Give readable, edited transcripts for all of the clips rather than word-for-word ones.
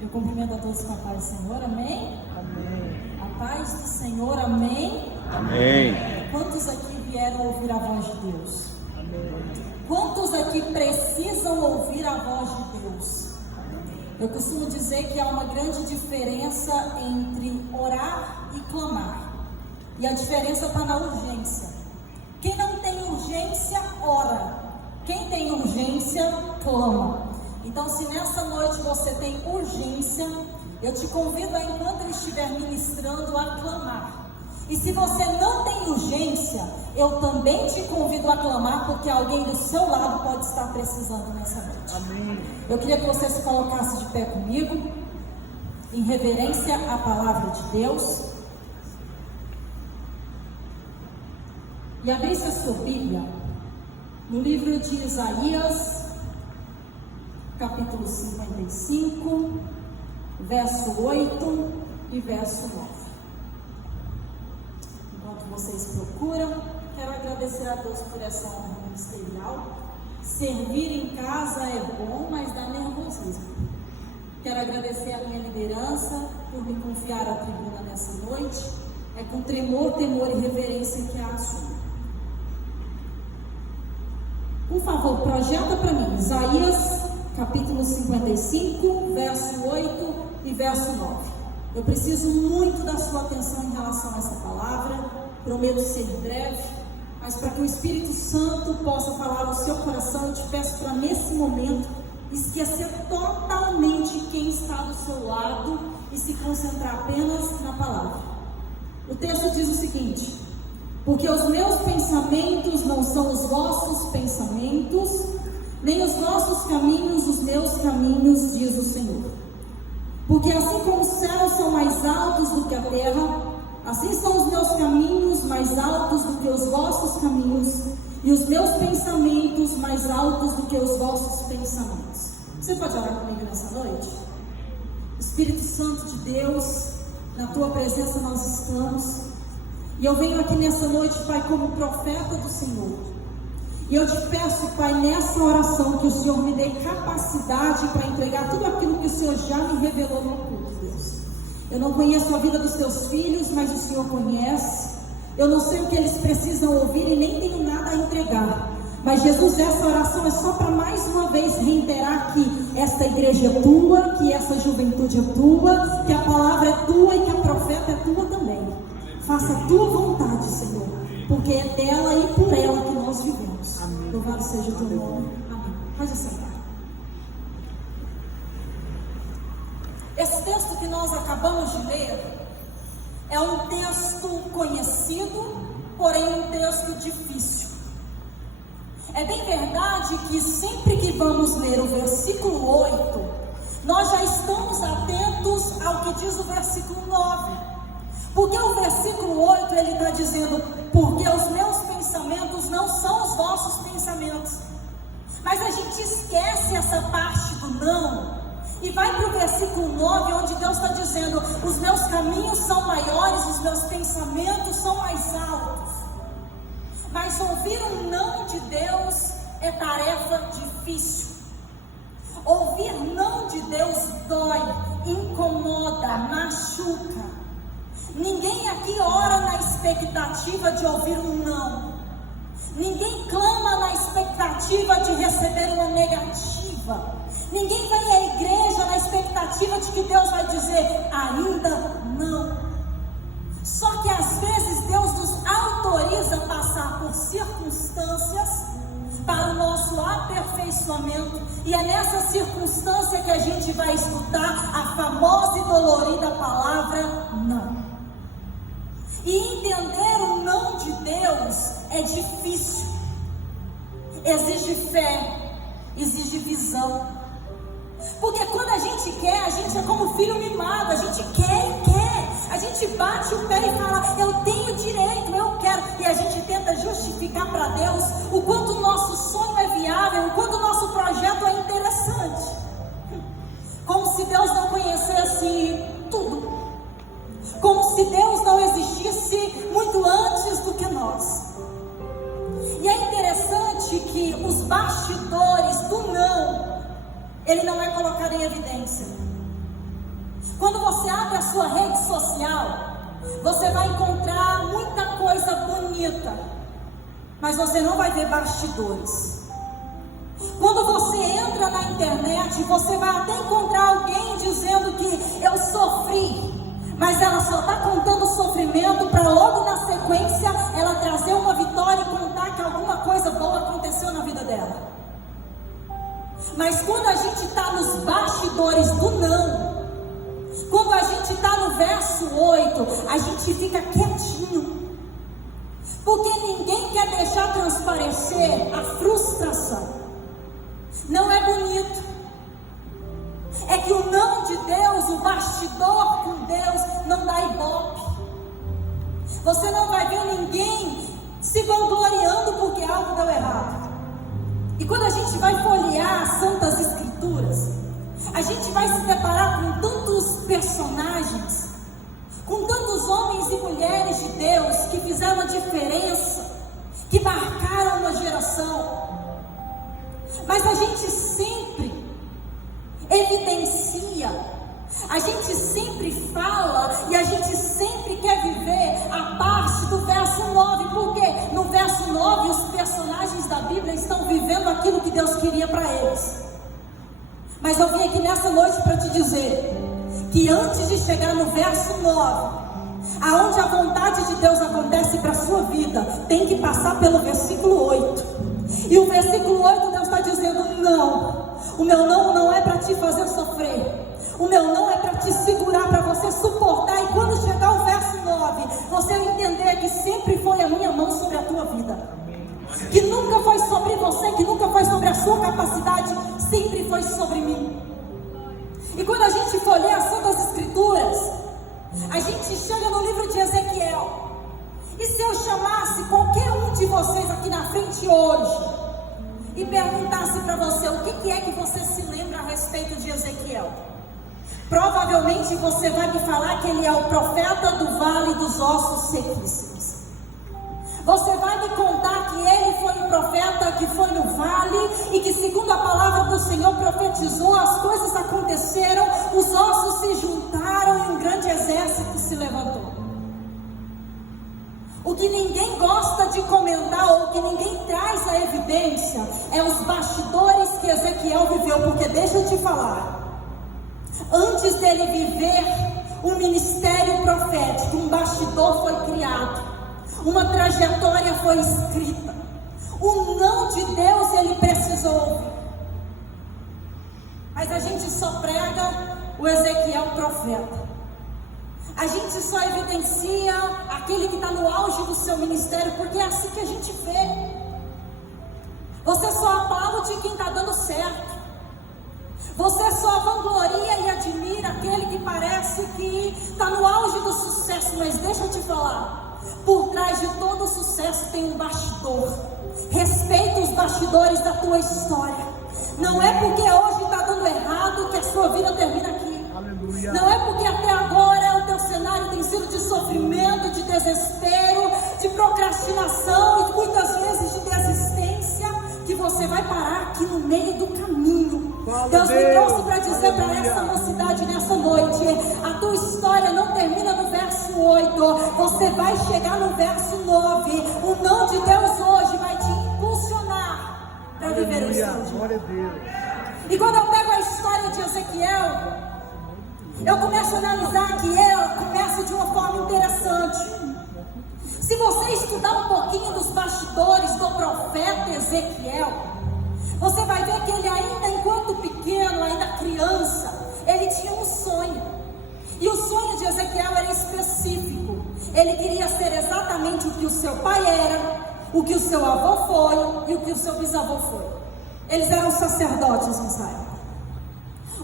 Eu cumprimento a todos com a paz do Senhor, amém? Amém. A paz do Senhor, amém? Amém. Quantos aqui vieram ouvir a voz de Deus? Amém. Quantos aqui precisam ouvir a voz de Deus? Eu costumo dizer que há uma grande diferença entre orar e clamar. E a diferença está na urgência. Quem não tem urgência, ora. Quem tem urgência, clama. Então, se nessa noite você tem urgência, eu te convido a, enquanto eu estiver ministrando, a clamar. E se você não tem urgência, eu também te convido a clamar, porque alguém do seu lado pode estar precisando nessa noite. Amém. Eu queria que você se colocasse de pé comigo, em reverência à palavra de Deus. E abrisse a sua Bíblia no livro de Isaías, capítulo 55, verso 8 e verso 9. Enquanto vocês procuram, quero agradecer a Deus por essa honra ministerial. Servir em casa é bom, mas dá nervosismo. Quero agradecer a minha liderança por me confiar a tribuna nessa noite. É com tremor, temor e reverência que a assumo. Por favor, projeta para mim Isaías capítulo 55, verso 8 e verso 9. Eu preciso muito da sua atenção em relação a essa palavra. Prometo ser breve, mas para que o Espírito Santo possa falar ao seu coração, eu te peço para nesse momento esquecer totalmente quem está do seu lado e se concentrar apenas na palavra. O texto diz o seguinte: porque os meus pensamentos não são os vossos pensamentos, nem os vossos caminhos os meus caminhos, diz o Senhor. Porque assim como os céus são mais altos do que a terra, assim são os meus caminhos mais altos do que os vossos caminhos, e os meus pensamentos mais altos do que os vossos pensamentos. Você pode orar comigo nessa noite? Espírito Santo de Deus, na tua presença nós estamos. E eu venho aqui nessa noite, Pai, como profeta do Senhor. E eu te peço, Pai, nessa oração, que o Senhor me dê capacidade para entregar tudo aquilo que o Senhor já me revelou no culto, Deus. Eu não conheço a vida dos teus filhos, mas o Senhor conhece. Eu não sei o que eles precisam ouvir e nem tenho nada a entregar. Mas, Jesus, essa oração é só para mais uma vez reiterar que esta igreja é tua, que essa juventude é tua, que a palavra é tua e que a profeta é tua também. Faça a tua vontade, Senhor, porque é dela e por ela que nós vivemos. Amém. Louvado seja o teu nome. Amém. Pode sentar. Esse texto que nós acabamos de ler é um texto conhecido, porém um texto difícil. É bem verdade que sempre que vamos ler o versículo 8, nós já estamos atentos ao que diz o versículo 9. Porque o versículo 8 ele está dizendo: porque os meus pensamentos não são os vossos pensamentos. Mas a gente esquece essa parte do não e vai para o versículo 9, onde Deus está dizendo: os meus caminhos são maiores, os meus pensamentos são mais altos. Mas ouvir um não de Deus é tarefa difícil. Ouvir não de Deus dói, incomoda, machuca. Ninguém aqui ora na expectativa de ouvir um não. Ninguém clama na expectativa de receber uma negativa. Ninguém vem à igreja na expectativa de que Deus vai dizer ainda não. Só que às vezes Deus nos autoriza a passar por circunstâncias para o nosso aperfeiçoamento. E é nessa circunstância que a gente vai escutar a famosa e dolorida palavra não. E entender o não de Deus é difícil. Exige fé, exige visão. Porque quando a gente quer, a gente é como filho mimado. A gente quer e quer. A gente bate o pé e fala: eu tenho direito, eu quero. E a gente tenta justificar para Deus o quanto o nosso sonho é viável, o quanto o nosso projeto é interessante. Como se Deus não conhecesse tudo. Como se Deus não existisse muito antes do que nós. E é interessante que os bastidores do não, ele não é colocado em evidência. você abre a sua rede social, você vai encontrar muita coisa bonita, mas você não vai ver bastidores. Quando você entra na internet, você vai até encontrar alguém dizendo que eu sofri, mas ela só está contando o sofrimento para logo na sequência ela trazer uma vitória e contar que alguma coisa boa aconteceu na vida dela. Mas quando a gente está nos bastidores do não, quando a gente está no verso 8, a gente fica quietinho, porque ninguém quer deixar transparecer a frustração. Não é bonito. É que o não de Deus, o bastidor com Deus, não dá ibope. Você não vai ver ninguém se vangloriando porque algo deu errado. E quando a gente vai folhear as Santas Escrituras, a gente vai se deparar com tantos personagens, com tantos homens e mulheres de Deus que fizeram a diferença, que marcaram uma geração. Mas a gente sempre evidencia, a gente sempre fala e a gente sempre quer viver a parte do verso 9, porque no verso 9 os personagens da Bíblia estão vivendo aquilo que Deus queria para eles. Mas eu vim aqui nessa noite para te dizer que antes de chegar no verso 9, aonde a vontade de Deus acontece para a sua vida, tem que passar pelo versículo 8. E o versículo 8 Deus está dizendo: não, o meu não é para te fazer sofrer, o meu não é para te segurar, para você suportar. E quando chegar o verso 9, você entender que sempre foi a minha mão sobre a tua vida, que nunca foi sobre você, que nunca foi sobre a sua capacidade, sempre foi sobre mim. E quando a gente for ler as Santas Escrituras, a gente chega no livro de Ezequiel. E se eu chamasse qualquer um de vocês aqui na frente hoje e perguntasse para você o que é que você se lembra a respeito de Ezequiel, provavelmente você vai me falar que ele é o profeta do vale dos ossos sequíssimos. Você vai me contar que ele foi o profeta que foi no vale e que, segundo a palavra do Senhor profetizou, as coisas aconteceram, os ossos se juntaram e um grande exército se levantou. O que ninguém gosta de comentar, ou que ninguém traz a evidência, é os bastidores que Ezequiel viveu. Porque deixa eu te falar, antes dele viver o ministério profético, um bastidor foi criado, uma trajetória foi escrita. O não de Deus ele precisou ouvir. Mas a gente só prega o Ezequiel profeta. A gente só evidencia aquele que está no auge do seu ministério, porque é assim que a gente vê. Você só aplaude quem está dando certo. Você só vangloria e admira aquele que parece que está no auge do sucesso. Mas deixa eu te falar, por trás de todo sucesso tem um bastidor. Respeita os bastidores da tua história. Não é porque hoje está dando errado que a sua vida termina aqui. Aleluia. Não é porque até agora o teu cenário tem sido de sofrimento, de desespero, de procrastinação e muitas vezes de desistência, que você vai parar aqui no meio do caminho. Deus me trouxe para dizer para essa mocidade nessa noite: a tua história não termina no verso 8, você vai chegar no verso 9. O não de Deus hoje vai te impulsionar para viver o extraordinário. E quando eu pego a história de Ezequiel, eu começo a analisar que ela começa de uma forma interessante. Se você estudar um pouquinho dos bastidores do profeta Ezequiel, você vai ver que ele ainda enquanto pequeno, ainda criança, ele tinha um sonho. E o sonho de Ezequiel era específico. Ele queria ser exatamente o que o seu pai era, o que o seu avô foi e o que o seu bisavô foi. Eles eram sacerdotes em Israel.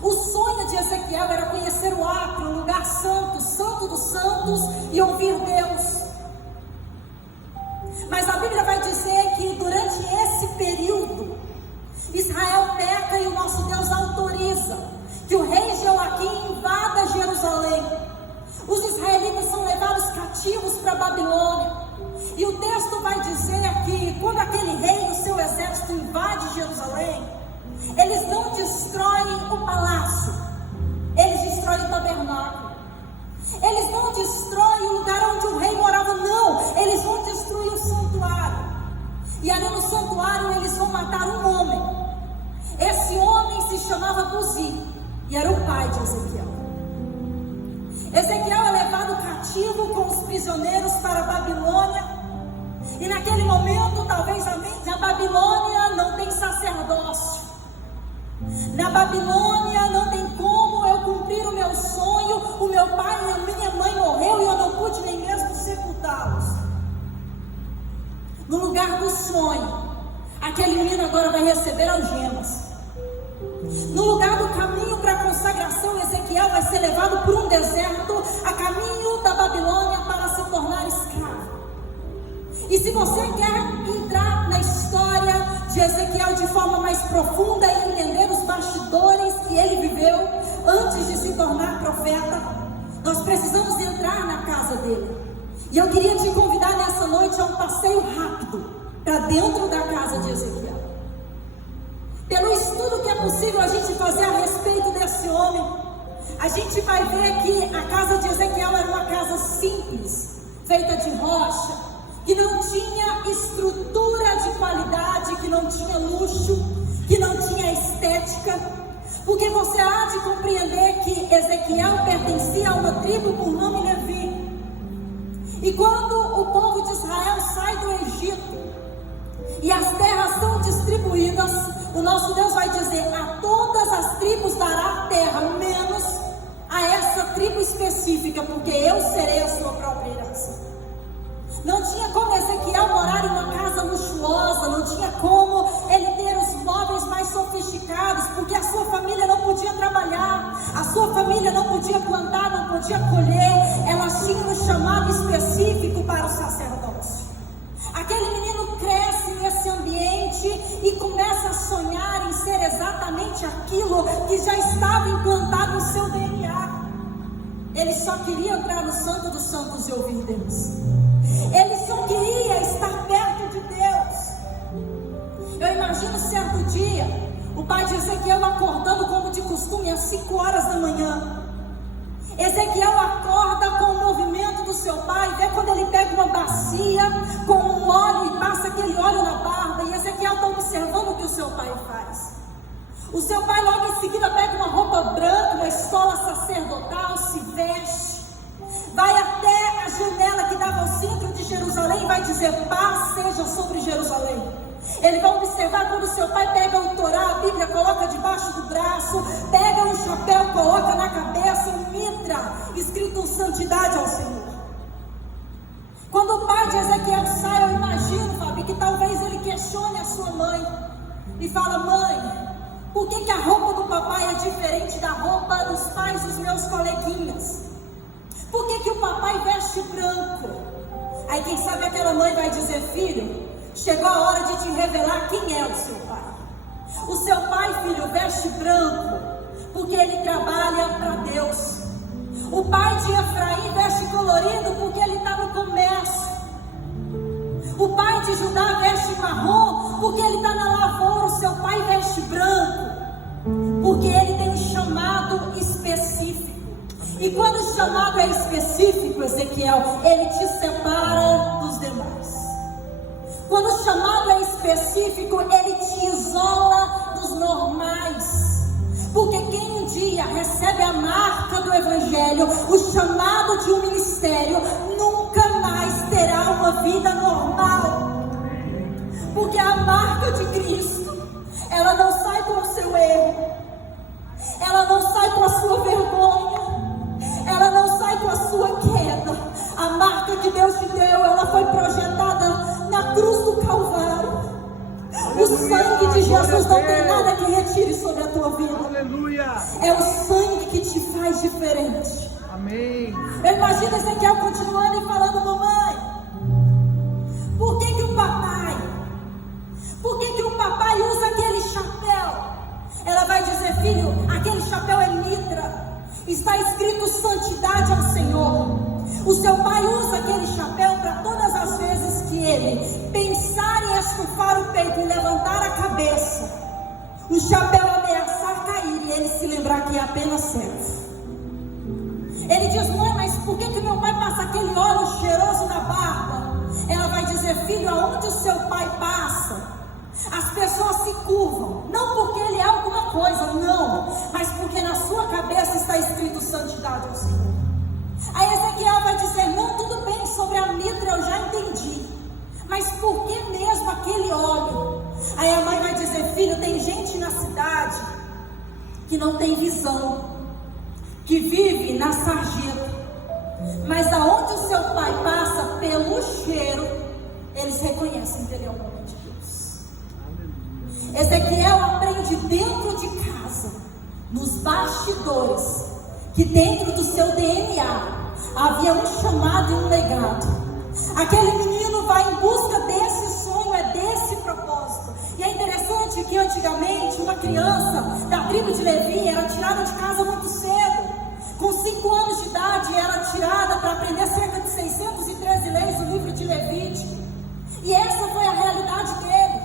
O sonho de Ezequiel era conhecer o átrio, o lugar santo, santo dos santos, e ouvir Deus. Mas a Bíblia vai dizer que durante esse período, Israel peca e o nosso Deus autoriza que o rei Joaquim invada Jerusalém. Os israelitas são levados cativos para Babilônia. E o texto vai dizer que quando aquele rei e o seu exército invade Jerusalém, eles não destroem o palácio, eles destroem o tabernáculo. chamado Uzi, e era o pai de Ezequiel. Ezequiel é levado cativo com os prisioneiros para a Babilônia, e naquele momento, talvez na Babilônia não tem sacerdócio, na Babilônia não tem como eu cumprir o meu sonho. O meu pai e a minha mãe morreu e eu não pude nem mesmo sepultá-los. No lugar do sonho, aquele menino agora vai receber algemas. No lugar do caminho para a consagração, Ezequiel vai ser levado por um deserto a caminho da Babilônia para se tornar escravo. E se você quer entrar na história de Ezequiel de forma mais profunda e entender os bastidores que ele viveu antes de se tornar profeta, nós precisamos entrar na casa dele. E eu queria te convidar nessa noite a um passeio rápido para dentro da casa de Ezequiel. Pelo estudo que é possível a gente fazer a respeito desse homem, a gente vai ver que a casa de Ezequiel era uma casa simples, feita de rocha, que não tinha estrutura de qualidade, que não tinha luxo, que não tinha estética, porque você há de compreender que Ezequiel pertencia a uma tribo por nome Levi. E quando o povo de Israel sai do Egito e as terras são distribuídas, o nosso Deus vai dizer: a todas as tribos dará terra, menos a essa tribo específica, porque eu serei a sua própria herança. Não tinha como Ezequiel morar em uma casa luxuosa, não tinha como ele ter os móveis mais sofisticados, porque a sua família não podia trabalhar, a sua família não podia plantar, não podia colher, elas tinham um chamado específico para o sacerdócio. Aquele menino cresce nesse ambiente e começa a sonhar em ser exatamente aquilo que já estava implantado no seu DNA. Ele só queria entrar no Santo dos Santos e ouvir Deus. Ele só queria estar perto de Deus. Eu imagino certo dia, o pai de Ezequiel acordando como de costume às 5 horas da manhã. Ezequiel acorda com o movimento do seu pai, vê quando ele pega uma bacia com um óleo e passa aquele óleo na barba, e Ezequiel está observando o que o seu pai faz. O seu pai logo em seguida pega uma roupa branca, uma estola sacerdotal, se veste, vai até a janela que dava ao centro de Jerusalém e vai dizer: paz seja sobre Jerusalém. Ele vai observar quando seu pai pega o Torá, a Bíblia, coloca debaixo do braço, pega um chapéu, coloca na cabeça, um mitra, escrito santidade ao Senhor. Quando o pai de Ezequiel sai, eu imagino, Fábio, que talvez ele questione a sua mãe e fala: mãe, por que a roupa do papai é diferente da roupa dos pais dos meus coleguinhas? Por que o papai veste branco? Aí quem sabe aquela mãe vai dizer: filho, chegou a hora de te revelar quem é o seu pai. O seu pai, filho, veste branco porque ele trabalha para Deus. O pai de Efraim veste colorido porque ele está no comércio. O pai de Judá veste marrom porque ele está na lavoura. O seu pai veste branco porque ele tem um chamado específico. E quando o chamado é específico, Ezequiel, ele te separa dos demais. Quando o chamado é específico, ele te isola dos normais. Porque quem um dia recebe a marca do Evangelho, o chamado de um ministério, nunca mais terá uma vida normal. Porque a marca de Cristo, ela não sai com o seu erro, ela não sai com a sua vergonha, ela não sai com a sua queda. A marca que Deus te deu, ela foi projetada na cruz do Calvário. O sangue de Jesus não tem nada que retire sobre a tua vida. Aleluia. É o sangue que te faz diferente. Amém. Eu imagino Ezequiel continuando e falando: mamãe, por que o papai usa aquele chapéu? Ela vai dizer: filho, aquele chapéu é mitra, está escrito santidade ao Senhor. O seu pai usa aquele chapéu para todas as vezes que ele pensar em estufar o peito e levantar a cabeça, o chapéu ameaçar cair e ele se lembrar que é apenas servo. Ele diz: mãe, mas por que meu pai passa aquele óleo cheiroso na barba? Ela vai dizer: filho, aonde o seu pai passa, As pessoas se curvam, não porque ele é alguma coisa, não, mas porque na sua cabeça está escrito santidade ao Senhor. Aí Ezequiel vai dizer: não, tudo bem, sobre a mitra eu já entendi, mas por que mesmo aquele óleo? Aí a mãe vai dizer: filho, tem gente na cidade que não tem visão, que vive na sarjeta, mas aonde o seu pai passa, pelo cheiro, eles reconhecem que ele é um homem de Deus. Ezequiel aprende dentro de casa, nos bastidores, que dentro do seu DNA havia um chamado e um legado. Aquele menino vai em busca desse sonho, é desse propósito. E é interessante que antigamente uma criança da tribo de Levi era tirada de casa muito cedo. Com 5 anos de idade era tirada para aprender cerca de 613 leis do livro de Levítico. E essa foi a realidade dele.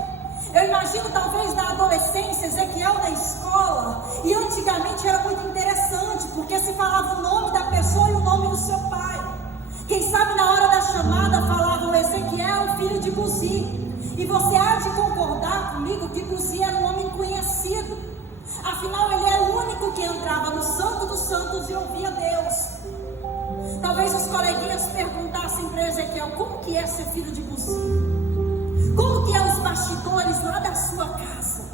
Eu imagino talvez na adolescência, Ezequiel na escola. E antigamente era muito interessante, porque se falava o nome da pessoa e o nome do seu pai. Quem sabe na hora da chamada falavam Ezequiel, filho de Buzi. E você há de concordar comigo que Buzi era um homem conhecido. Afinal, ele era o único que entrava no Santo dos Santos e ouvia Deus. Talvez os coleguinhas perguntassem para Ezequiel: como que é ser filho de Buzi? Como que é os bastidores lá da sua casa?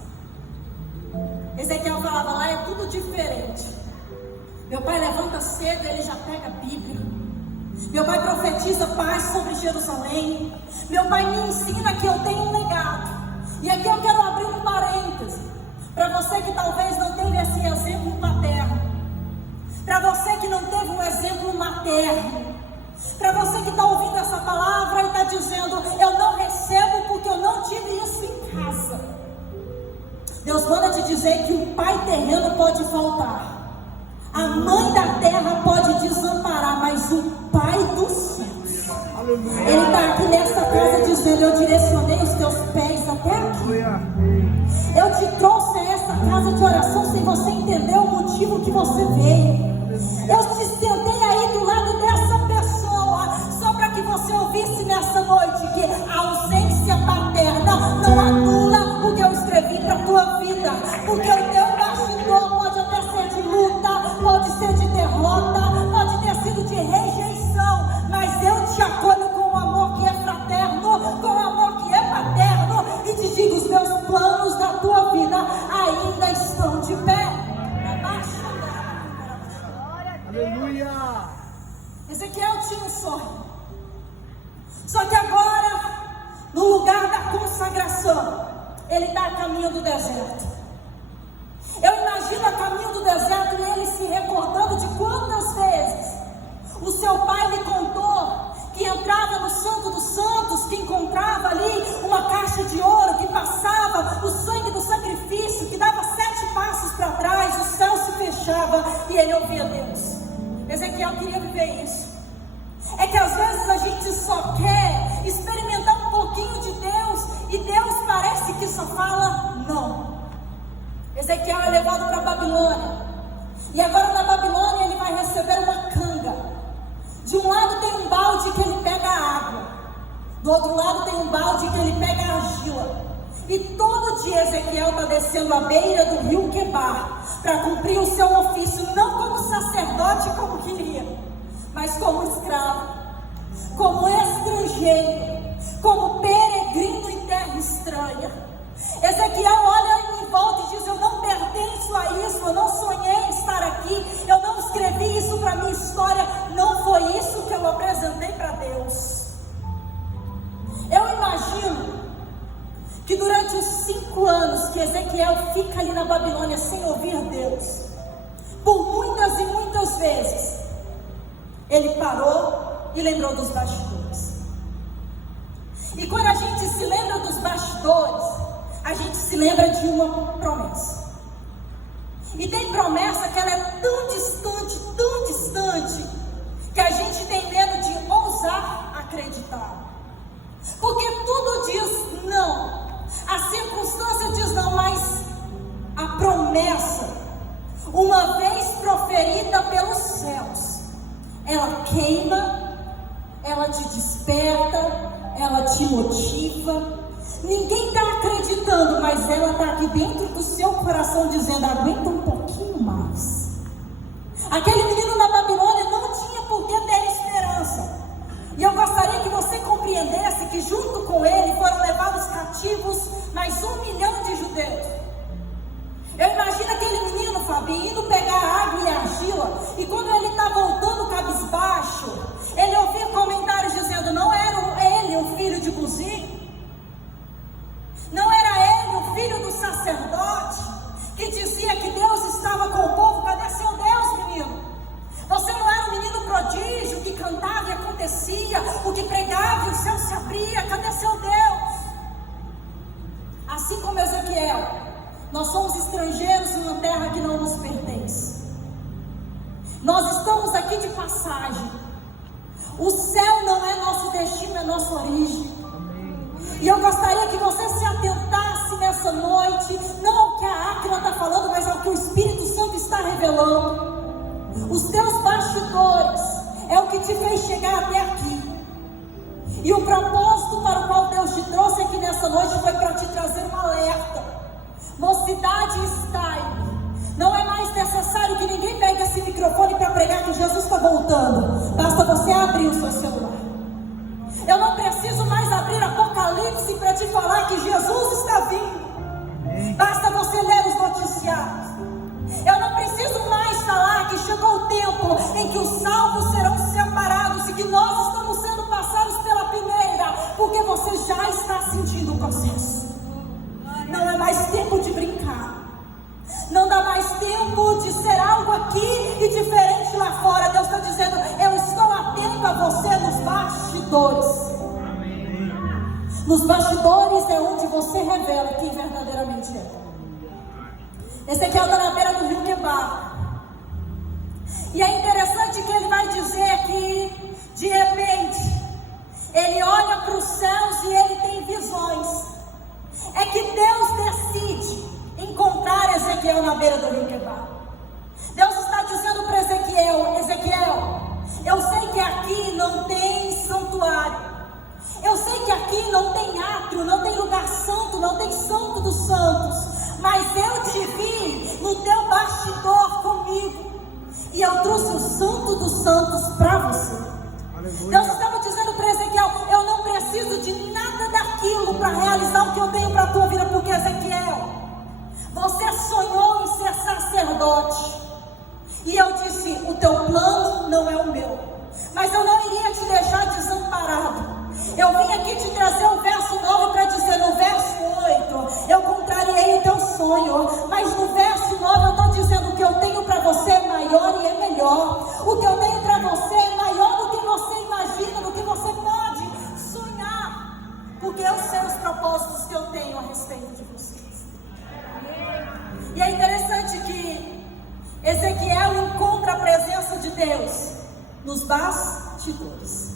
Ezequiel falava: lá é tudo diferente. Meu pai levanta cedo e ele já pega a Bíblia. Meu pai profetiza paz sobre Jerusalém. Meu pai me ensina que eu tenho um legado. E aqui eu quero abrir um parêntese para você que talvez não teve esse exemplo paterno, para você que não teve um exemplo materno, para você que está ouvindo essa palavra e está dizendo: eu não recebo porque eu não tive isso em casa. Deus manda te dizer que o pai terreno pode faltar, a mãe da terra pode desamparar, mas o pai dos céus, ele está aqui nesta casa dizendo: eu direcionei os teus pés até aqui. Eu te trouxe a essa casa de oração sem você entender o motivo que você veio. Eu te sentei aí do lado dessa pessoa só para que você ouvisse nessa noite que a ausência paterna não anula o que eu escrevi para a tua vida. Porque o teu bastidor pode até ser de luta, pode ser de derrota, pode ter sido de rejeição, mas eu te acolho com o amor que é fraterno, com o amor que é paterno, e te digo: os meus planos da tua vida ainda estão de pé. Aleluia! Ezequiel tinha um sonho. Só que agora, no lugar da consagração, ele está a caminho do deserto. Eu imagino a caminho do deserto e ele se recordando de quantas vezes o seu pai lhe contou que entrava no Santo dos Santos, que encontrava ali uma caixa de ouro, que passava o sangue do sacrifício, que dava 7 passos para trás, o céu se fechava e ele ouvia Deus. Ezequiel queria viver isso. É que às vezes a gente só quer experimentar um pouquinho de Deus e Deus parece que só fala não. Ezequiel é levado para a Babilônia, e agora na Babilônia ele vai receber uma canga. De um lado tem um balde que ele pega a água, do outro lado tem um balde que ele pega a argila. E todo dia Ezequiel está descendo à beira do rio Quebar para cumprir o seu ofício, não como sacerdote como queria, mas como escravo, como estrangeiro, como peregrino em terra estranha. Ezequiel olha em volta e diz: eu não pertenço a isso, eu não sonhei em estar aqui, eu não escrevi isso para minha história, não foi isso que eu apresentei para Deus. Eu imagino que durante os 5 anos que Ezequiel fica ali na Babilônia sem ouvir Deus, por muitas e muitas vezes, ele parou e lembrou dos bastidores. E quando a gente se lembra dos bastidores, a gente se lembra de uma promessa. E tem promessa que ela é tão distante, que a gente tem medo de ousar acreditar. Porque tudo diz não. A circunstância diz não, mas a promessa, uma vez proferida pelos céus, ela queima, ela te desperta, ela te motiva. Ninguém está acreditando, mas ela está aqui dentro do seu coração dizendo: aguenta um pouquinho mais. Aquele menino na Babilônia não tinha por que ter esperança. E eu gostaria que você compreendesse que junto com ele foram levados cativos mais 1 milhão de judeus. Eu imagino aquele menino, Fabi, indo pegar a água e a argila, e quando ele está voltando cabisbaixo, ele ouvia comentários dizendo: não era ele o filho de Buzi? Não era ele o filho do sacerdote, que dizia que Deus estava com o povo? Cadê seu Deus, menino? Você não era um menino prodígio que cantava e acontecia, o que pregava e o céu se abria? Cadê seu Deus? Assim como Ezequiel, nós somos estrangeiros em uma terra que não nos pertence. Nós estamos aqui de passagem. O céu não é nosso destino, é nossa origem. E eu gostaria que você se atentasse nessa noite, não ao que a Áquila está falando, mas ao que o Espírito Santo está revelando. Os teus bastidores é o que te fez chegar até aqui. E o propósito para o qual Deus te trouxe aqui nessa noite foi para te trazer um alerta. Mocidade Sky, não é mais necessário que ninguém pegue esse microfone para pregar que Jesus está voltando. Basta você abrir o seu celular. Eu não preciso mais abrir Apocalipse para te falar que Jesus está vindo. Basta você ler os noticiários. Eu não preciso mais falar que chegou o tempo em que os salvos serão separados e que nós estamos sendo passados pela peneira, porque você já está sentindo o processo. Não é mais tempo de brincar. Não dá mais tempo de ser algo aqui e diferente lá fora. Deus está dizendo: eu estou atento a você nos bastidores. Nos bastidores é onde você revela quem verdadeiramente é. Ezequiel está na beira do rio Quebar. E é interessante que ele vai dizer que, de repente, ele olha para os céus e ele tem visões. É que Deus decide encontrar Ezequiel na beira do rio Quebar. Deus está dizendo para Ezequiel: Ezequiel, eu sei que aqui não tem santuário. Eu sei que aqui não tem átrio, não tem lugar santo, não tem santo dos santos. Mas eu te vi no teu bastidor comigo. E eu trouxe o santo dos santos para você. Aleluia. Deus estava dizendo para Ezequiel: eu não preciso de nada daquilo para realizar o que eu tenho para a tua vida. Porque, Ezequiel, você sonhou em ser sacerdote. E eu disse: o teu plano não é o meu. Mas eu não iria te deixar desamparado. Eu vim aqui te trazer o verso 9 para dizer: no verso 8 eu contrariei o teu sonho, mas no verso 9 eu estou dizendo: o que eu tenho para você é maior e é melhor. O que eu tenho para você é maior do que você imagina, do que você pode sonhar, porque eu sei os propósitos que eu tenho a respeito de vocês. E é interessante que Ezequiel encontra a presença de Deus nos bastidores.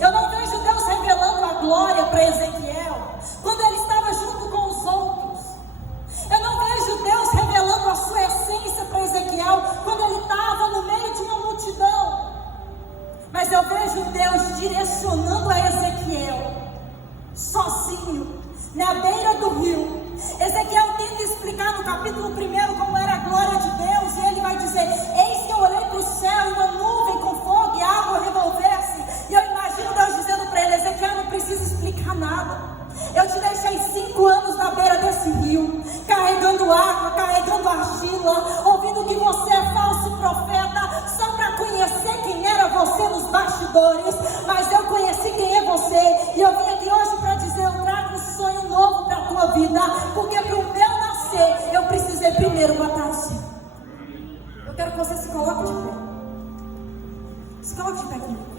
Eu não vejo Deus revelando a glória para Ezequiel quando ele estava junto com os outros. Eu não vejo Deus revelando a sua essência para Ezequiel quando ele estava no meio de uma multidão. Mas eu vejo Deus direcionando a Ezequiel sozinho, na beira do rio. Ezequiel tenta explicar no capítulo 1 como era a glória de Deus, e ele vai dizer: eis que eu olhei para o céu e uma nuvem com fogo e água revolver-se. E eu imagino Deus dizendo para ele: Ezequiel, não precisa explicar nada. Eu te deixei 5 anos na beira desse rio, carregando água, carregando argila, ouvindo que você é falso profeta, só para conhecer quem era você nos bastidores. Mas eu conheci quem é você, e eu vim aqui hoje para dizer: eu trago um sonho novo para a tua vida, porque para o meu nascer eu precisei primeiro matar o seu. Eu quero que você se coloque de pé. Se coloque de pé comigo.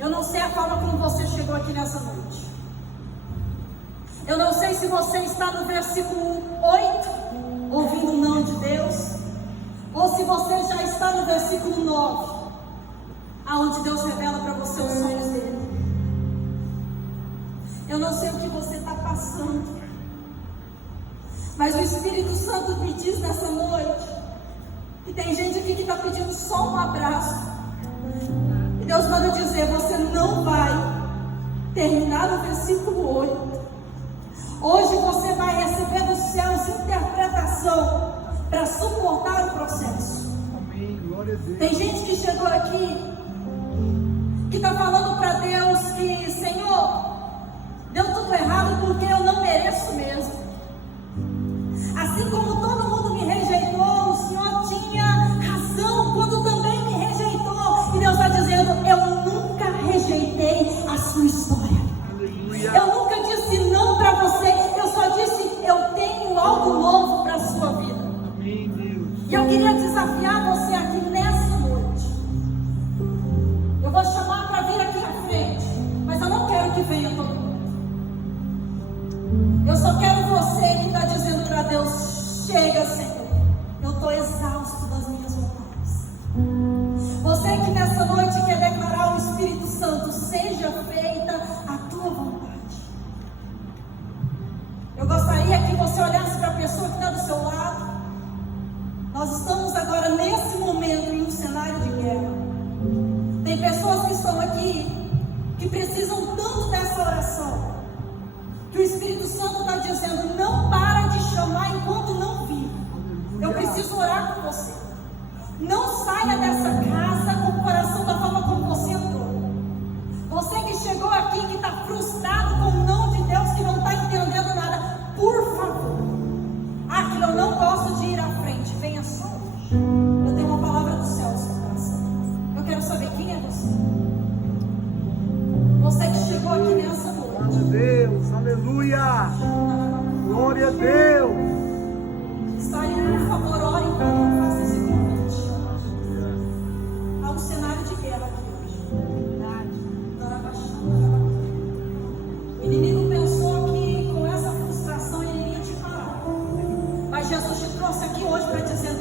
Eu não sei a forma como você chegou aqui nessa noite. Eu não sei se você está no versículo 8, ouvindo o não de Deus, ou se você já está no versículo 9, aonde Deus revela para você os sonhos dele. Eu não sei o que você está passando, mas o Espírito Santo me diz nessa noite que tem gente aqui que está pedindo só um abraço. E Deus manda dizer: você não vai terminar o versículo 8. Hoje você vai receber dos céus interpretação para suportar o processo. Amém. Glória a Deus. Tem gente que chegou aqui que está falando para Deus que, Senhor, deu tudo errado porque eu não mereço mesmo. Assim como todo mundo me rejeitou, o Senhor tinha razão quando também me rejeitou. E Deus está dizendo: eu nunca rejeitei a sua história. Aleluia. Eu nunca disse não para você. Eu só disse: eu tenho algo novo para a sua vida. Amém, Deus. E eu queria desafiar você aqui nessa noite. Eu vou chamar para vir aqui à frente, mas eu não quero que venha todo mundo. Eu só quero você que está dizendo para Deus: chega, Senhor, eu estou exausto das minhas vontades. Você que nessa noite quer declarar ao Espírito Santo: seja feita a tua vontade. Eu gostaria que você olhasse para a pessoa que está do seu lado. Nós estamos agora nesse momento em um cenário de guerra. Tem pessoas que estão aqui que precisam tanto dessa oração, que o Espírito Santo está dizendo: não para de chamar enquanto não vir. Eu preciso orar por você. Não saia dessa casa com o coração da forma como você entrou. Você que chegou aqui, que está frustrado com o não de Deus, que não está entendendo nada, por favor. Ah, que eu não gosto de ir à frente. Venha só hoje. Eu tenho uma palavra do céu no seu coração. Eu quero saber quem é você. Você que chegou aqui nessa noite. Glória a Deus. Aleluia. Glória a Deus. Está aí, por favor, ore enquanto eu faço esse convite. Há um cenário de guerra aqui hoje. O inimigo pensou que com essa frustração ele iria te parar. Mas Jesus te trouxe aqui hoje para dizer: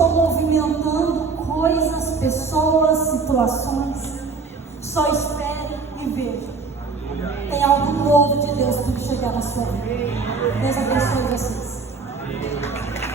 estou movimentando coisas, pessoas, situações. Só espere e veja. Tem algo novo de Deus para chegar na sua vida. Deus abençoe vocês.